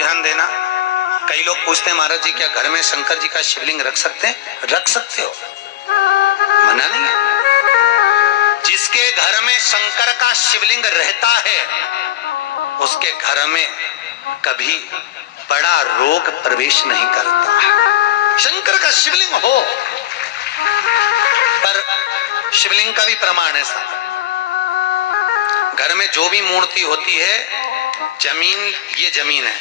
ध्यान देना। कई लोग पूछते हैं महाराज जी क्या घर में शंकर जी का शिवलिंग रख सकते हैं? रख सकते हो, मना नहीं है। जिसके घर में शंकर का शिवलिंग रहता है उसके घर में कभी बड़ा रोग प्रवेश नहीं करता। शंकर का शिवलिंग हो, पर शिवलिंग का भी प्रमाण है साहब। घर में जो भी मूर्ति होती है, जमीन ये जमीन है,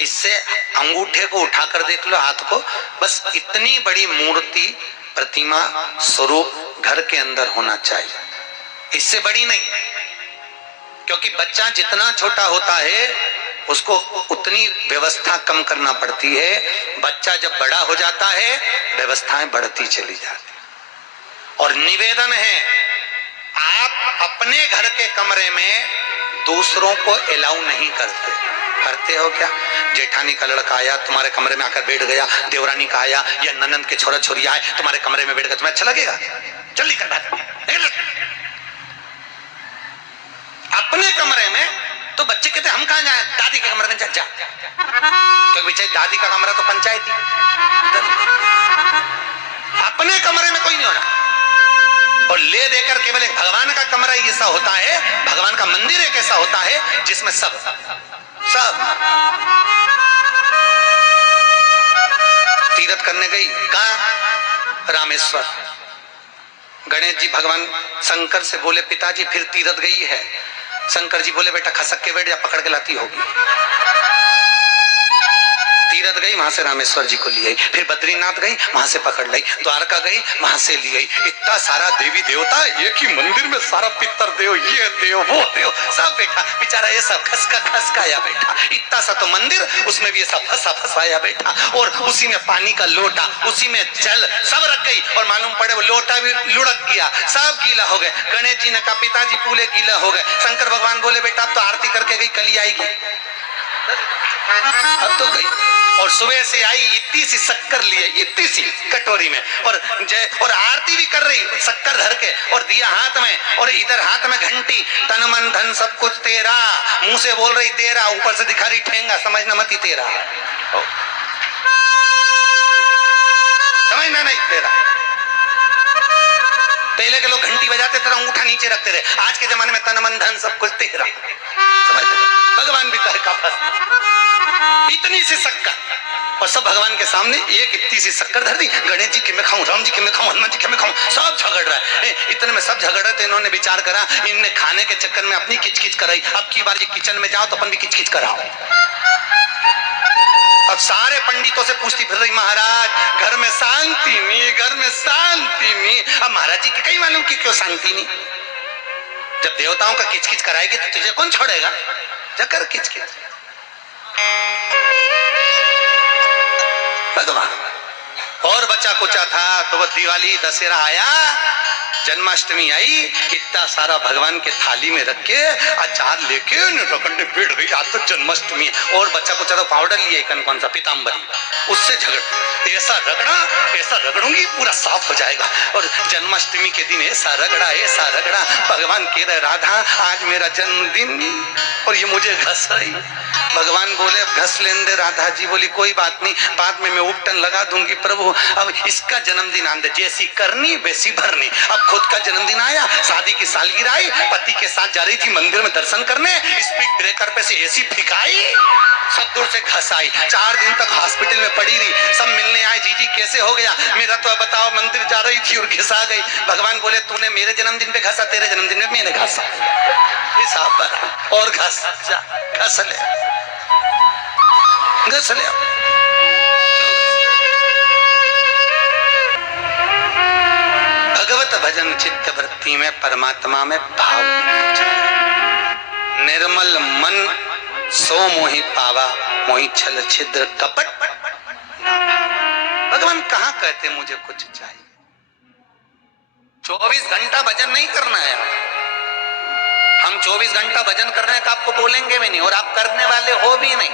इससे अंगूठे को उठाकर देख लो, हाथ को, बस इतनी बड़ी मूर्ति प्रतिमा स्वरूप घर के अंदर होना चाहिए, इससे बड़ी नहीं। क्योंकि बच्चा जितना छोटा होता है उसको उतनी व्यवस्था कम करना पड़ती है। बच्चा जब बड़ा हो जाता है व्यवस्थाएं बढ़ती चली जाती। और निवेदन है, आप अपने घर के कमरे में दूसरों को अलाउ नहीं करते। करते हो क्या? जेठानी का लड़का आया तुम्हारे कमरे में आकर बैठ गया, देवरानी का आया या ननंद के छोरा छोरी आए तुम्हारे कमरे में बैठ गया, तुम्हें अच्छा लगेगा? जल्दी कर बात। अपने कमरे में तो बच्चे कहते हम कहां जाए, दादी के कमरे में जा। क्योंकि बेचारी दादी का कमरा तो पंचायती, अपने कमरे में कोई नहीं होना। और ले देकर केवल एक भगवान का कमरा ही ऐसा होता है, भगवान का मंदिर एक ऐसा होता है जिसमें सब तीर्थ करने गई, कहां? रामेश्वर। गणेश जी भगवान शंकर से बोले पिताजी फिर तीर्थ गई है। शंकर जी बोले बेटा खसक के बैठ जा, पकड़ के लाती होगी। तीर्थ गई, वहां से रामेश्वर जी को ले आई, फिर बद्रीनाथ गई, वहां से पकड़ लाई, द्वारका गई, वहां से ले आई। इतना सारा देवी देवता एक ही मंदिर में, सारा पितर देव, ये देव वो देव सब बैठा, बेचारा ये सब खसकाया बैठा। इतना सा तो मंदिर, उसमें भी ये सब फंसाया बैठा। और उसी में पानी का लोटा, उसी में जल सब रख गई, और मालूम पड़े वो लोटा भी लुढ़क गया, सब गीला हो गए। गणेश जी ने कहा पिताजी पूरे गीला हो गए। शंकर भगवान बोले बेटा अब तो आरती करके गई, कल ही आएगी। अब तो गई, और सुबह से आई, इतनी सी शक्कर लिए, इतनी सी कटोरी में, और आरती भी कर रही शक्कर धर के, और दिया हाथ में, और इधर हाथ में घंटी, तन मन धन सब कुछ तेरा, मुंह से बोल रही तेरा, ऊपर से दिखा रही ठेंगा, समझना मत ही तेरा, समझना नहीं तेरा। पहले के लोग घंटी बजाते थे, अंगूठा नीचे रखते थे, आज के जमाने में तन मन धन सब कुछ तेरा, समझते? भगवान भी कहे का इतनी सी शक्कर, और सब भगवान के सामने एक इतनी सी शक्कर धर दी। गणेश जी के मैं खाऊं, राम जी के मैं खाऊं, हनुमान जी के मैं खाऊं, सब झगड़ रहा है। इतने में सब झगड़ रहे थे, इन्होंने विचार करा, इनने खाने के चक्कर में अपनी किचकिच कराई, अब की बार ये किचन में जाओ तो अपन भी किचकिच कराओ। अब सारे पंडितों से पूछती फिर रही महाराज घर में शांति नहीं, घर में शांति नहीं। अब महाराज जी के कहीं मालूम कि क्यों शांति नहीं? जब देवताओं का किचकिच कराएगी तो तुझे कौन छोड़ेगा? जकर किचकिच भगवान। और बचा कुचा था तो वो दिवाली दशहरा आया, जन्माष्टमी आई, कितना सारा भगवान के थाली में रख के अचार लेके रखने बैठ गई, आज तो जन्माष्टमी है। और बच्चा कुचा तो पाउडर लिए कौन सा पीताम्बरी, उससे झगड़, ऐसा रगड़ूंगी पूरा साफ हो जाएगा। और जन्माष्टमी के दिन ऐसा रगड़ा, भगवान कह रहे राधा आज मेरा जन्मदिन और ये मुझे घस रही। भगवान बोले अब घस लेने दे। राधा जी बोली कोई बात नहीं, बाद में मैं उपटन लगा दूंगी प्रभु, अब इसका जन्मदिन आने दे, जैसी करनी वैसी भरनी। अब खुद का जन्मदिन आया, शादी की सालगिरह आई, पति के साथ जा रही थी मंदिर में दर्शन करने, स्पीड ब्रेकर पे से एसी फिकाई, सब दूर से घस आई। 4 दिन तक हॉस्पिटल में पड़ी रही, सब मिलने आए, जीजी कैसे हो गया? मेरा तो बताओ मंदिर जा रही थी और घिसा गई। भगवान बोले तूने मेरे जन्मदिन पे घसा, तेरे जन्मदिन में मैंने घसा, हिसाब बना। और घस ले। भगवत भजन चित्त वृत्ति में परमात्मा में भाव, निर्मल मन सो मोहि पावा, मोहि छल छिद्र कपट। भगवान कहाँ कहते मुझे कुछ चाहिए? 24 घंटा भजन नहीं करना है। हम 24 घंटा भजन करने का आपको बोलेंगे भी नहीं, और आप करने वाले हो भी नहीं।